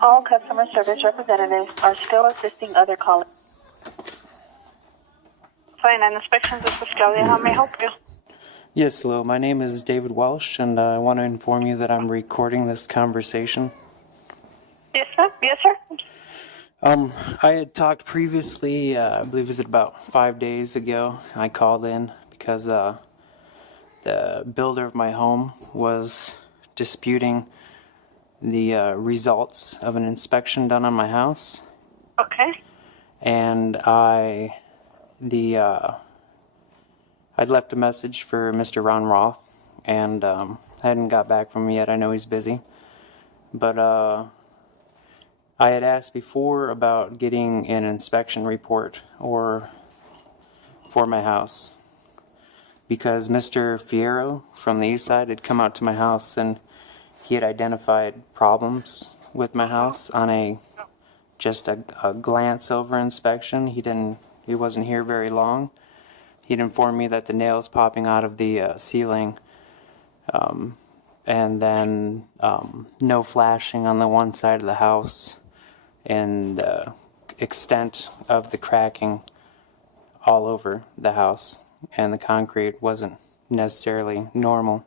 All customer service representatives are still assisting other callers. Finance Inspections, this is Claudia. How may I help you? Yes, hello. My name is David Welsh, and I want to inform you that I'm recording this conversation. Yes, sir. Yes, sir. I had talked previously, I believe it was about 5 days ago. I called in because the builder of my home was disputing the results of an inspection done on my house. Okay. And I'd left a message for Mr. Ron Roth, and I hadn't got back from him yet. I know he's busy. But I had asked before about getting an inspection report for my house, because Mr. Fierro from the east side had come out to my house and he had identified problems with my house on just a glance over inspection. He wasn't here very long. He'd informed me that the nails popping out of the ceiling, and then no flashing on the one side of the house, and the extent of the cracking all over the house, and the concrete wasn't necessarily normal.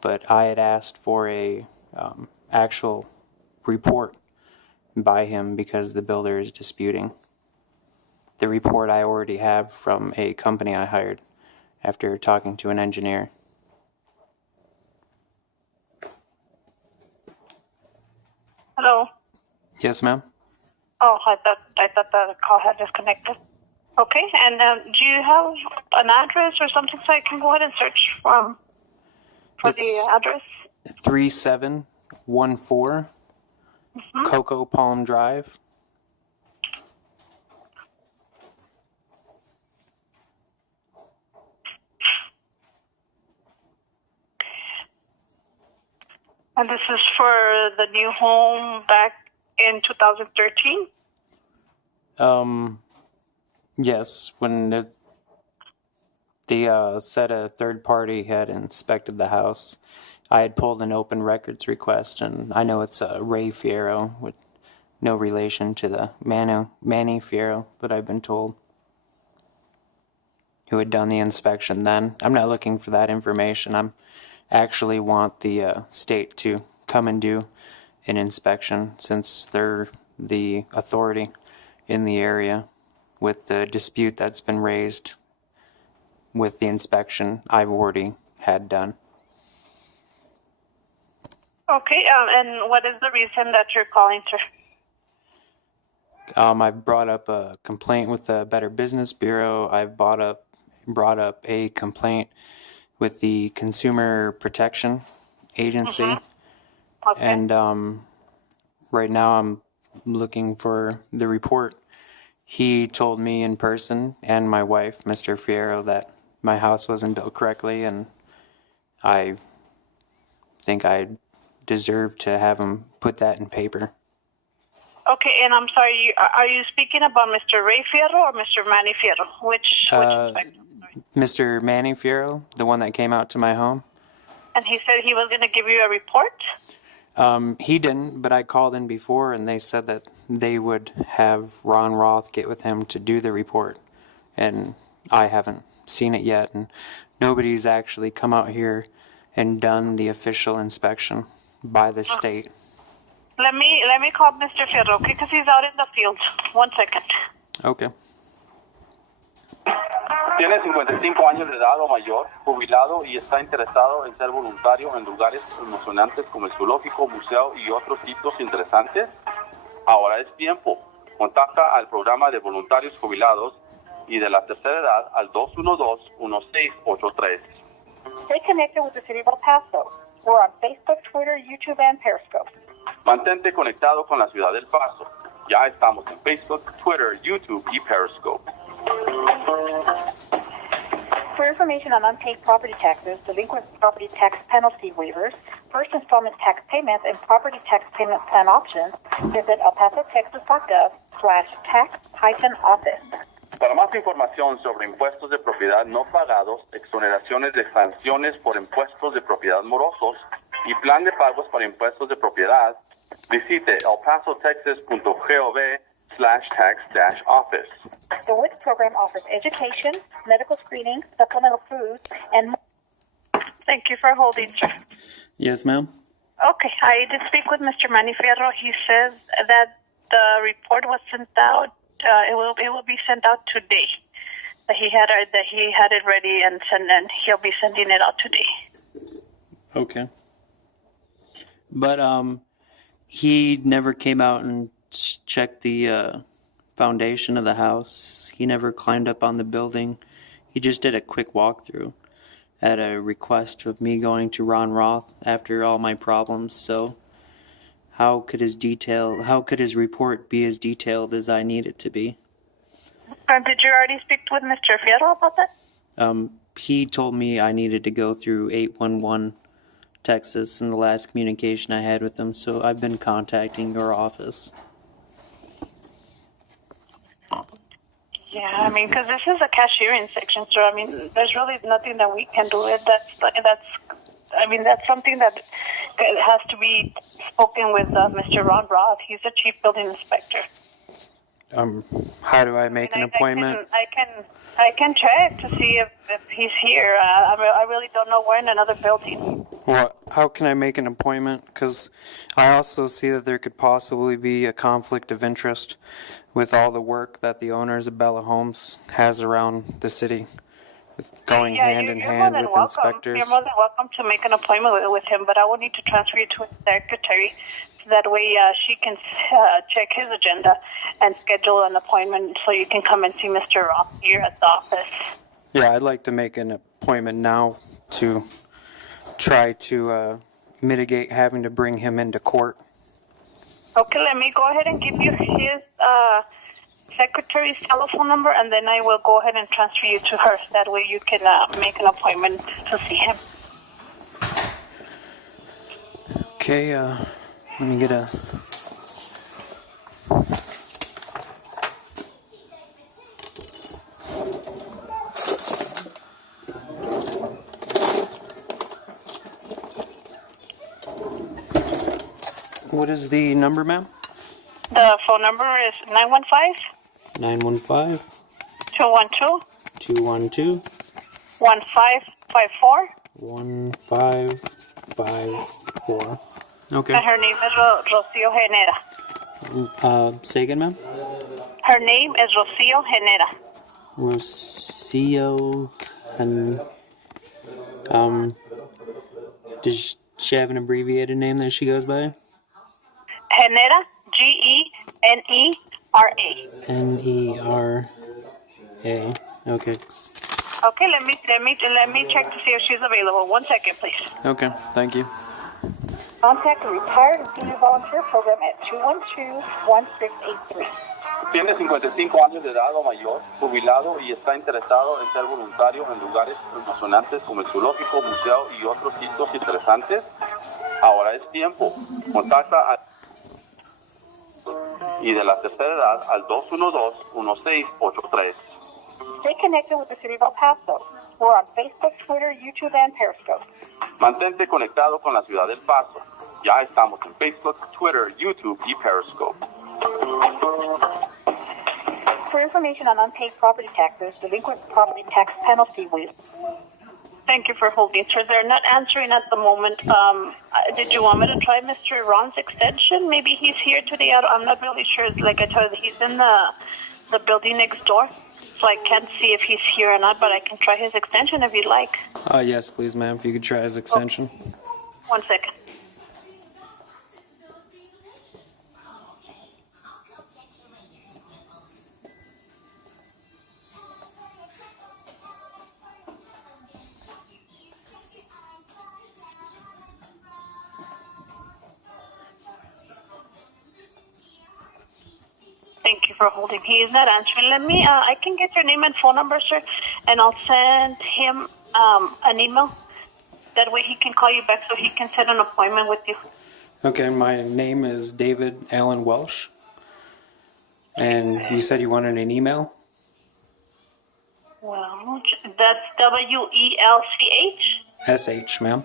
But I had asked for a actual report by him because the builder is disputing. The report I already have from a company I hired after talking to an engineer. Hello. Yes, ma'am? Oh, I thought the call had disconnected. Okay, and do you have an address or something so I can go ahead and search for the address? 3714 Cocoa Palm Drive. And this is for the new home back in 2013? Yes, when they said a third party had inspected the house, I had pulled an open records request, and I know it's Ray Fierro, with no relation to the Manny Fierro that I've been told, who had done the inspection then. I'm not looking for that information. I actually want the state to come and do an inspection, since they're the authority in the area with the dispute that's been raised with the inspection I've already had done. Okay, and what is the reason that you're calling, sir? I've brought up a complaint with the Better Business Bureau. I've brought up a complaint with the Consumer Protection Agency. Mm-hmm. Okay. And right now I'm looking for the report. He told me in person and my wife, Mr. Fierro, that my house wasn't built correctly, and I think I deserve to have him put that in paper. Okay, and I'm sorry, are you speaking about Mr. Ray Fierro or Mr. Manny Fierro? Which inspector? Mr. Manny Fierro, the one that came out to my home. And he said he was going to give you a report? He didn't, but I called in before, and they said that they would have Ron Roth get with him to do the report. And I haven't seen it yet, and nobody's actually come out here and done the official inspection by the state. Let me call Mr. Fierro, okay, because he's out in the field. 1 second. Okay. Tiene 55 años de edad o mayor, jubilado y está interesado en ser voluntario en lugares emocionantes como el zoológico, museo y otros sitios interesantes. Ahora es tiempo. Contacta al programa de voluntarios jubilados y de la tercera edad al 212-1683. Stay connected with the City of El Paso. We're on Facebook, Twitter, YouTube, and Periscope. Mantente conectado con la ciudad del Paso. Ya estamos en Facebook, Twitter, YouTube y Periscope. For information on unpaid property taxes, delinquent property tax penalty waivers, first installment tax payments, and property tax payment plan options, visit elpasotexas.gov/tax-office. Para más información sobre impuestos de propiedad no pagados, exoneraciones de sanciones por impuestos de propiedad morosos y plan de pagos para impuestos de propiedad, Visite elpasotexas.gov/tax-office. The WIC program offers education, medical screening, supplemental food, and more. Thank you for holding, sir. Yes, ma'am. Okay, I did speak with Mr. Maniferro. He says that the report was sent out. It will be sent out today. That he had it ready and he'll be sending it out today. Okay. But he never came out and checked the foundation of the house. He never climbed up on the building. He just did a quick walkthrough at a request of me going to Ron Roth after all my problems. So how could his report be as detailed as I need it to be? Did you already speak with Mr. Fierro about that? He told me I needed to go through 811 Texas in the last communication I had with him, so I've been contacting your office. Yeah, I mean, because this is a cashiering section, so I mean, there's really nothing that we can do. That's something that has to be spoken with Mr. Ron Roth. He's the chief building inspector. How do I make an appointment? I can check to see if he's here. I really don't know. We're in another building. Well, how can I make an appointment? Because I also see that there could possibly be a conflict of interest with all the work that the owners of Bella Homes has around the city, going hand in hand with inspectors. You're more than welcome to make an appointment with him, but I will need to transfer you to his secretary. That way she can check his agenda and schedule an appointment so you can come and see Mr. Roth here at the office. Yeah, I'd like to make an appointment now to try to mitigate having to bring him into court. Okay, let me go ahead and give you his secretary's telephone number, and then I will go ahead and transfer you to her. That way you can make an appointment to see him. Okay, let me get a... What is the number, ma'am? The phone number is 915 915 212 212 1554. 1554. Okay. And her name is Rocio Genera. Say again, ma'am? Her name is Rocio Genera. Rocio, and does she have an abbreviated name that she goes by? Genera, Genera. Nera. Okay. Okay, let me check to see if she's available. 1 second, please. Okay, thank you. Contact the Retired and Senior Volunteer Program at 212-1683. Tiene 55 años de edad o mayor, jubilado y está interesado en ser voluntario en lugares emocionantes como el zoológico, museo y otros sitios interesantes. Ahora es tiempo. Contacta a y de la tercera edad al 212-1683. Stay connected with the City of El Paso. We're on Facebook, Twitter, YouTube, and Periscope. Mantente conectado con la ciudad del Paso. Ya estamos en Facebook, Twitter, YouTube y Periscope. For information on unpaid property taxes, delinquent property tax penalty waiver. Thank you for holding, sir. They're not answering at the moment. Did you want me to try Mr. Ron's extension? Maybe he's here today. I'm not really sure. Like I told you, he's in the building next door, so I can't see if he's here or not, but I can try his extension if you'd like. Yes, please, ma'am, if you could try his extension. Okay. 1 second. Thank you for holding. He is not answering. Let me, I can get your name and phone number, sir, and I'll send him an email. That way he can call you back so he can set an appointment with you. Okay, my name is David Allen Welsh. And you said you wanted an email? Well, that's WELCH? SH, ma'am.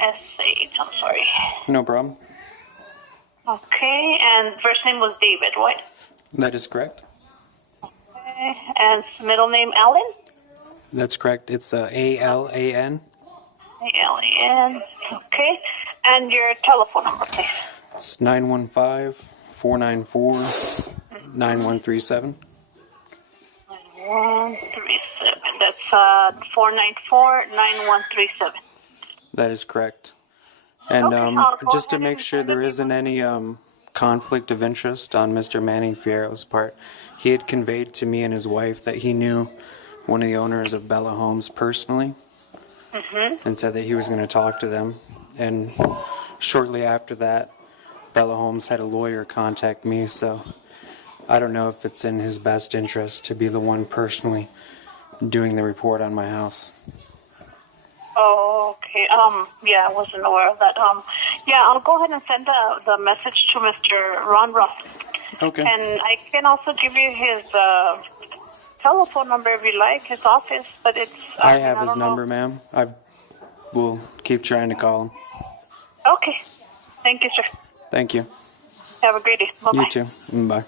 SH, I'm sorry. No problem. Okay, and first name was David, right? That is correct. Okay, and middle name Alan? That's correct. It's A-L-A-N. A-L-E-N. Okay, and your telephone number, please. It's 915-494-9137. 9137. That's 494-9137. That is correct. And Okay, I'll go just to ahead make and sure send there it isn't any conflict of interest on Mr. Manning Fierro's part, he had conveyed to me and his wife that he knew one of the owners of Bella Homes personally, and said that he was going to talk to them. And shortly after that, Bella Homes had a lawyer contact me, so I don't know if it's in his best interest to be the one personally doing the report on my house. Oh, okay. Yeah, I wasn't aware of that. Yeah, I'll go ahead and send the message to Mr. Ron Roth. Okay. And I can also give you his telephone number if you like, his office, but it's... I have his don't know. number, ma'am. We'll keep trying to call him. Okay. Thank you, sir. Thank you. Have a great day. Bye-bye. You too. Bye.